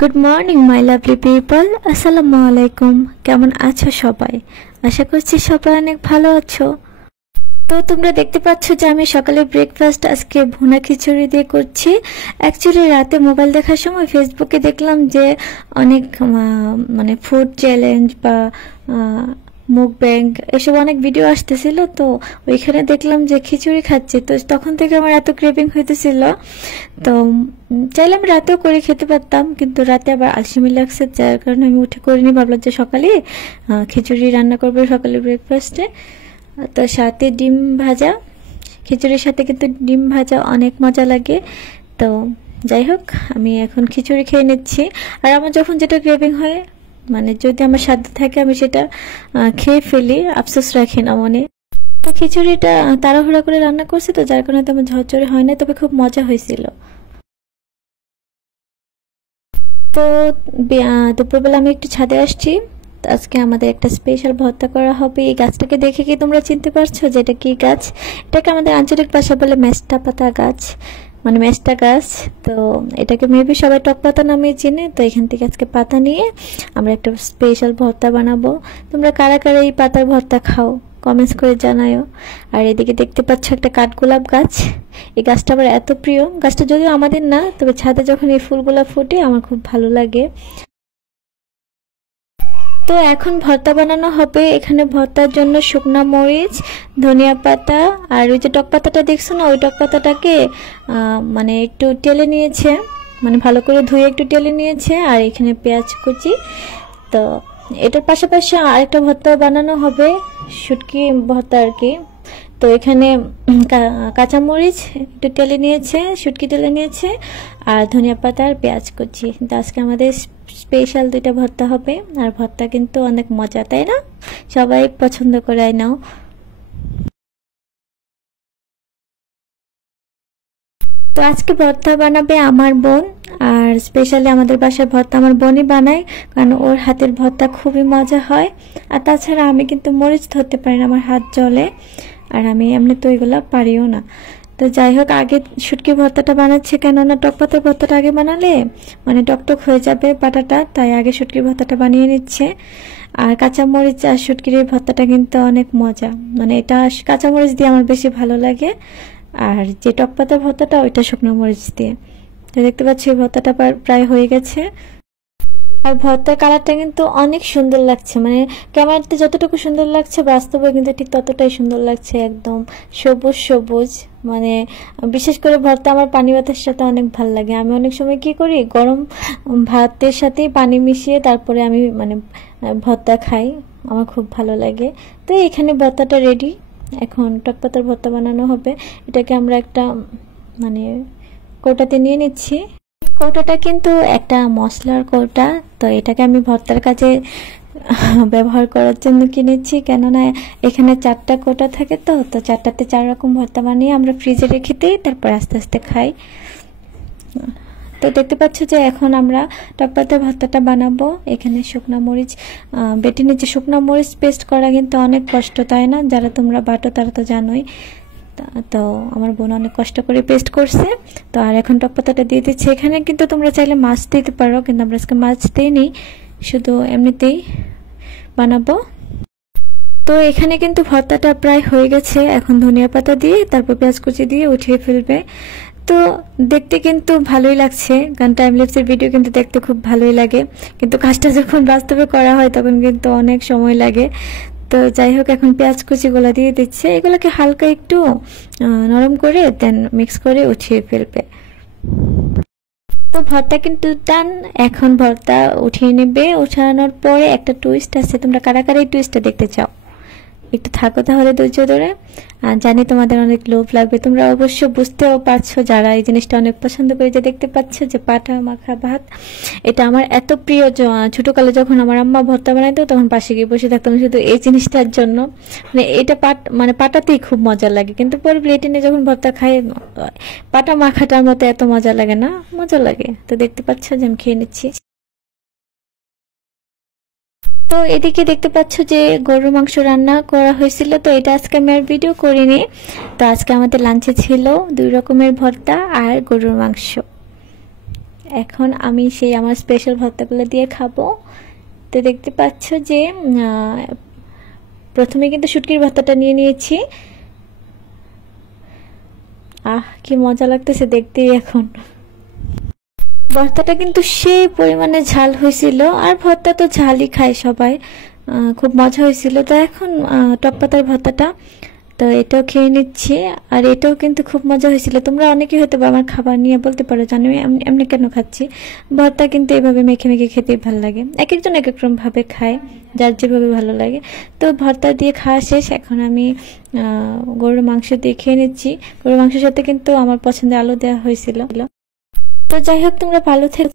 Good morning my lovely people, আসসালামু আলাইকুম। কেমন আছো সবাই? আশা করছি সবাই অনেক ভালো আছো। তো তোমরা দেখতে পাচ্ছ যে আমি সকালে ব্রেকফাস্ট আজকে ভুনা খিচুড়ি দিয়ে করছি। অ্যাকচুয়ালি রাতে মোবাইল দেখার সময় ফেসবুকে দেখলাম যে অনেক মানে ফুড চ্যালেঞ্জ বা মুকব্যাং এসব অনেক ভিডিও আসতেছিল। তো ওইখানে দেখলাম যে খিচুড়ি খাচ্ছে, তো তখন থেকে আমার এত ক্রেভিং হইতেছিল। তো চাইলে আমি রাতেও করে খেতে পারতাম, কিন্তু রাতে আবার আলসেমি লাগছে, যার কারণে আমি উঠে করিনি। ভাবলাম যে সকালে খিচুড়ি রান্না করবো সকালে ব্রেকফাস্টে। তো সাথে ডিম ভাজা, খিচুড়ির সাথে কিন্তু ডিম ভাজা অনেক মজা লাগে। তো যাই হোক, আমি এখন খিচুড়ি খেয়ে নিচ্ছি। আর আমার যখন যেটা ক্রেভিং হয়, মানে যদি আমার সাধ্য থাকে আমি সেটা খেয়ে ফেলি, আফসোস রাখি না মনে। তো খিচুড়িটা তাড়াহুড়া করে রান্না করছি, তো যার কারণে তেমন ঝরঝরে হয় না, তবে খুব মজা হয়েছিল। তো দুপুরবেলা আমি একটু ছাদে আসছি। আজকে আমাদের একটা স্পেশাল ভর্তা করা হবে। এই গাছটাকে দেখে কি তোমরা চিনতে পারছো যে এটা কি গাছ? এটাকে আমাদের আঞ্চলিক ভাষা বলে মেস্টা পাতা গাছ, মানে মেস্টা গাছ। তো এটাকে মেবি সবাই টক পাতা নামে চিনে। তো এখান থেকে আজকে পাতা নিয়ে আমরা একটা স্পেশাল ভর্তা বানাবো। তোমরা কারা কারা এই পাতার ভর্তা খাও কমেন্টস করে জানাও। আর এদিকে দেখতে পাচ্ছ একটা কাঠগোলাপ গাছ। এই গাছটা আমার এত প্রিয়। গাছটা যদিও আমাদের না, তবে ছাদে যখন এই ফুলগুলা ফোটে আমার খুব ভালো লাগে। তো এখন ভর্তা বানানো হবে। এখানে ভর্তার জন্য শুকনা মরিচ, ধনিয়া পাতা আর ওই যে টক পাতাটা দেখছো না, ওই টক পাতাটাকে মানে একটু টেলে নিয়েছে, মানে ভালো করে ধুয়ে একটু টেলে নিয়েছে। আর এখানে পেঁয়াজ কুচি। তো এটার পাশাপাশি আরেকটা ভর্তা বানানো হবে, শুটকি ভর্তা আর কি। তো এখানে কাঁচামরিচ একটু টেলে নিয়েছে, শুটকি টেলে নিয়েছে, আর ধনিয়া পাতা আর পেঁয়াজ কুচি। তো আজকে আমাদের স্পেশাল দুইটা ভর্তা হবে। আর ভর্তা কিন্তু অনেক মজা, তাই না? সবাই পছন্দ করে নাও। তো আজকে ভর্তা বানাবে আমার বোন। আর স্পেশালি আমাদের বাসায় ভর্তা আমার বোনই বানায়, কারণ ওর হাতের ভর্তা খুবই মজা হয়। আর তাছাড়া আমি কিন্তু মরিচ ধরতে পারি না, আমার হাত জ্বলে। আর আমি এমনি তো এগুলো পারিও না। তো যাই হোক, আগে শুটকি ভর্তাটা বানাচ্ছে, কেননা টক পাতার ভর্তাটা আগে বানালে মানে টকটক হয়ে যাবে পাটাটা, তাই আগে শুটকি ভর্তাটা বানিয়ে নিচ্ছে। আর কাঁচামরিচ আর শুটকির এই ভর্তাটা কিন্তু অনেক মজা, মানে এটা কাঁচামরিচ দিয়ে আমার বেশি ভালো লাগে। আর যে টক পাতার ভর্তাটা ওইটা শুকনো মরিচ দিয়ে। তো দেখতে পাচ্ছি এই ভর্তাটা প্রায় হয়ে গেছে। আর ভর্তার কালারটা কিন্তু অনেক সুন্দর লাগছে, মানে ক্যামেরাতে যতটুকু সুন্দর লাগছে বাস্তবে কিন্তু ঠিক ততটাই সুন্দর লাগছে, একদম সবুজ সবুজ। মানে বিশেষ করে ভর্তা আমার পানি ভাতের সাথে অনেক ভালো লাগে। আমি অনেক সময় কি করি, গরম ভাতের সাথে পানি মিশিয়ে তারপরে আমি মানে ভর্তা খাই, আমার খুব ভালো লাগে। তো এখানে ভর্তাটা রেডি। এখন টক পাতার ভর্তা বানানো হবে। এটাকে আমরা একটা মানে কৌটাতে নিয়ে নিচ্ছি। কৌটাটা কিন্তু একটা মশলার কৌটা। তো এটাকে আমি ভর্তার কাজে ব্যবহার করার জন্য কিনেছি, কেননা এখানে 4টা কৌটা থাকে। তো তো 4টাতে 4 রকম ভর্তা বানিয়ে আমরা ফ্রিজে রেখে দিই, তারপর আস্তে আস্তে খাই। তো দেখতে পাচ্ছ যে এখন আমরা টক পাতার ভর্তাটা বানাবো। এখানে শুকনা মরিচ বেটে নিচ্ছে। শুকনা মরিচ পেস্ট করা কিন্তু অনেক কষ্ট, তাই না? যারা তোমরা বাটো তারা তো জানোই। তো আমার বোন অনেক কষ্ট করে পেস্ট করছে। তো আর এখন টক পাতাটা দিয়ে দিচ্ছে। এখানে কিন্তু তোমরা চাইলে মাছ দিতে পারো, কিন্তু আমরা আজকে মাছ দিইনি, শুধু এমনিতেই বানাবো। তো এখানে কিন্তু ভর্তাটা প্রায় হয়ে গেছে। এখন ধনিয়া পাতা দিয়ে তারপর পেঁয়াজ কুচি দিয়ে উঠিয়ে ফেলবে। তো দেখতে কিন্তু ভালোই লাগছে, কারণ টাইম ল্যাপসের ভিডিও কিন্তু দেখতে খুব ভালোই লাগে, কিন্তু কাজটা যখন বাস্তবে করা হয় তখন কিন্তু অনেক সময় লাগে। তো যাই হোক, এখন পেঁয়াজ কুচিগুলো দিয়ে দিচ্ছে। এগুলোকে হালকা একটু নরম করে দেন মিক্স করে উঠিয়ে ফেলবে। তো ভর্তা কিন্তু ডান। এখন ভর্তা উঠিয়ে নেবে। উঠানোর পরে একটা টুইস্ট আছে, তোমরা কারা কারা এই টুইস্টটা দেখতে চাও একটু থাকো তাহলে ধৈর্য ধরে। জানি তোমাদের অনেক লোভ লাগবে, তোমরা অবশ্য বুঝতেও পারছো যারা এই জিনিসটা অনেক পছন্দ করে, যে দেখতে পাচ্ছ যে পাটা মাখা ভাত। এটা আমার এত প্রিয়। ছোটকালে যখন আমার আম্মা ভর্তা বানাইতো তখন পাশে গিয়ে বসে থাকতাম শুধু এই জিনিসটার জন্য। মানে এটা মানে পাটাতেই খুব মজা লাগে, কিন্তু পরে প্লেটে নিয়ে যখন ভর্তা খাই পাটা মাখাটার মতো এত মজা লাগে না, মজা লাগে। তো দেখতে পাচ্ছ যে আমি খেয়ে নিচ্ছি। তো এদিকে দেখতে পাচ্ছ যে গরুর মাংস রান্না করা হয়েছিল। তো এটা আজকে আমি আর ভিডিও করিনি। তো আজকে আমাদের লাঞ্চে ছিল 2 রকমের ভর্তা আর গরুর মাংস। এখন আমি সেই আমার স্পেশাল ভর্তাগুলো দিয়ে খাবো। তো দেখতে পাচ্ছ যে প্রথমে কিন্তু শুটকির ভর্তাটা নিয়ে নিয়েছি। কি মজা লাগতেছে দেখতেই। এখন ভর্তাটা কিন্তু সেই পরিমাণে ঝাল হয়েছিল, আর ভর্তা তো ঝালই খায় সবাই, খুব মজা হয়েছিল। তো এখন টক পাতার ভর্তাটা, তো এটাও খেয়ে নিচ্ছি। আর এটাও কিন্তু খুব মজা হয়েছিল। তোমরা অনেকেই হয়তো আমার খাবার নিয়ে বলতে পারো জানো এমনি কেন খাচ্ছি। ভর্তা কিন্তু এভাবে মেখে মেখে খেতেই ভালো লাগে, এক একজন এক এক রকম ভাবে খায়, যার যেভাবে ভালো লাগে। তো ভর্তা দিয়ে খাওয়া শেষ। এখন আমি গরুর মাংস দিয়ে খেয়ে নিচ্ছি। গরুর মাংসের সাথে কিন্তু আমার পছন্দের আলু দেওয়া হয়েছিল। তো যাই হোক, তোমরা ভালো থেকো।